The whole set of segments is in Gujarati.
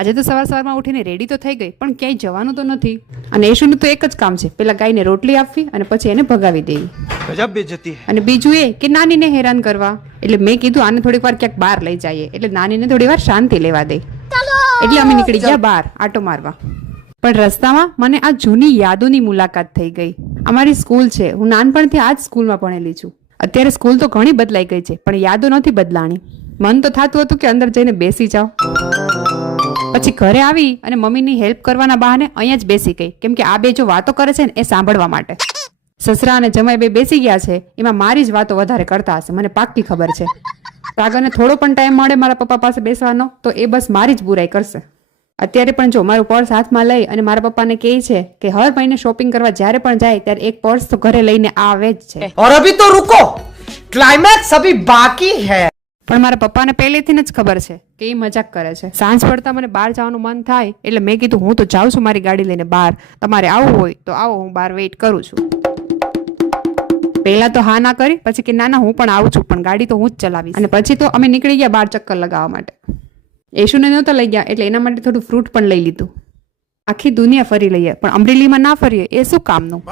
આજે તો સવારમાં ઉઠીને રેડી તો થઈ ગઈ, પણ ક્યાંય જવાનું તો નથી. અને યશુનું તો એક જ કામ છે, પેલા ગાયને રોટલી આપવી અને પછી એને ભગાવી દેવી. ગજબ બેઇજ્જતી. અને બીજું એ કે નાનીને હેરાન કરવા. એટલે મેં કીધું આને થોડીક વાર ક્યાંક બહાર લઈ જઈએ, એટલે નાનીને થોડી વાર શાંતિ લેવા દે. એટલે અમે નીકળી ગયા બહાર આટો મારવા. પણ રસ્તામાં મને આ જૂની યાદોની મુલાકાત થઈ ગઈ. અમારી સ્કૂલ છે, હું નાનપણથી આ જ સ્કૂલમાં ભણેલી છું. અત્યારે સ્કૂલ તો ઘણી બદલાઈ ગઈ છે, પણ યાદો નથી બદલાણી. મન તો થતું હતું કે અંદર જઈને બેસી જાઓ. પછી ઘરે આવી અને મમ્મીની હેલ્પ કરવાના બહાને અહીંયા જ બેસી ગઈ, કેમ કે આ બે જો વાતો કરે છે ને એ સાંભળવા માટે. સસરા અને જમાઈ બે બેસી ગયા છે, એમાં મારી જ વાતો વધારે કરતા હશે, મને પાક્કી ખબર છે. આગળને થોડો પણ ટાઈમ મળે મારા પપ્પા પાસે બેસવાનો તો એ બસ મારી જ બુરાઈ કરશે. અત્યારે પણ જો મારું પર્સ હાથમાં લઈ અને મારા પપ્પાને કહે છે કે હર મહિને શોપિંગ કરવા જ્યારે પણ જાય ત્યારે એક પર્સ તો ઘરે લઈને આવે જ છે. और अभी तो रुको, क्लाइमैक्स अभी बाकी है. પણ મારા પપ્પાને પહેલેથી જ ખબર છે કે એ મજાક કરે છે. સાંજ પડતા મને બહાર જવાનું મન થાય એટલે મેં કીધું હું તો જાઉં છું મારી ગાડી લઈને બહાર, તમારે આવવું હોય તો આવો, હું બહાર વેઇટ કરું છું. પહેલા તો હા ના કરી, પછી કે ના હું પણ આવું છું, પણ ગાડી તો હું જ ચલાવીશ. અને પછી તો અમે નીકળી ગયા બહાર ચક્કર લગાવવા માટે. યશુને નહોતા લઈ ગયા એટલે એના માટે થોડું ફ્રૂટ પણ લઈ લીધું. આખી દુનિયા ફરી લઈએ પણ અમરેલીમાં ના ફરીએ એ શું કામનું.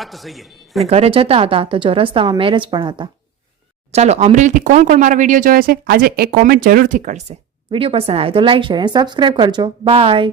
અને ઘરે જતા હતા તો જો રસ્તામાં મેરેજ પણ હતા. ચાલો, અમરેલીથી કોણ કોણ મારા વિડીયો જોયે છે આજે એ કોમેન્ટ જરૂરથી કરશે. વિડીયો પસંદ આવે તો લાઈક, શેર અને સબસ્ક્રાઈબ કરજો. બાય.